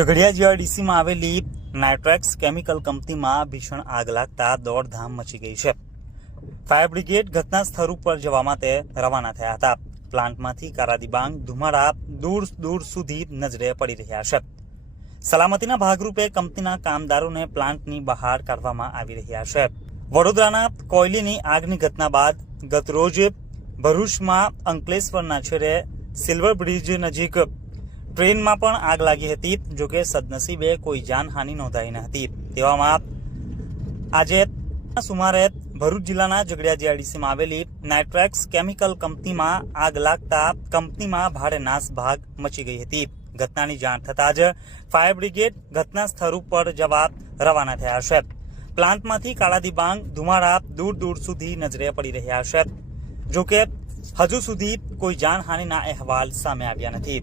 ઝઘડિયા જીઆઈડીસીમાં આવેલી Nitrex chemical કંપનીમાં ભીષણ આગ લાગતા દોડધામ મચી ગઈ છે. ફાયર બ્રિગેડ ઘટના સ્થળ ઉપર જવા માટે રવાના થયા હતા. પ્લાન્ટમાંથી કારાદીબાંગ ધુમાડા દૂર દૂર સુધી નજરે પડી રહ્યા છે. સલામતીના ભાગરૂપે કંપનીના કામદારોને પ્લાન્ટની બહાર કાઢવામાં આવી રહ્યા છે. વડોદરાના કોયલીની આગની ઘટના બાદ ગતરોજ ભરૂચમાં અંકલેશ્વરના છેડે સિલ્વર બ્રિજ નજીક ટ્રેનમાં પણ આગ લાગી હતી. જોકે સદનસીબે કોઈ જાનહાનિ નોંધાઈ ન હતી. તેવામાં આજે સુમારે ભરૂચ જિલ્લાના ઝઘડિયા જીઆઈડીસીમાં આવેલી નાઇટ્રેક્સ કેમિકલ કંપનીમાં આગ લાગતા કંપનીમાં ભારે નાસભાગ મચી ગઈ હતી. ઘટનાની જાણ થતાં જ ફાયર બ્રિગેડ ઘટના સ્થળ ઉપર જવા રવાના થયા છે. પ્લાન્ટમાંથી કાળાદીબાંગ ધુમાડા દૂર દૂર સુધી નજરે પડી રહ્યા છે. જોકે હજુ સુધી કોઈ જાનહાનિના અહેવાલ સામે આવ્યા નથી.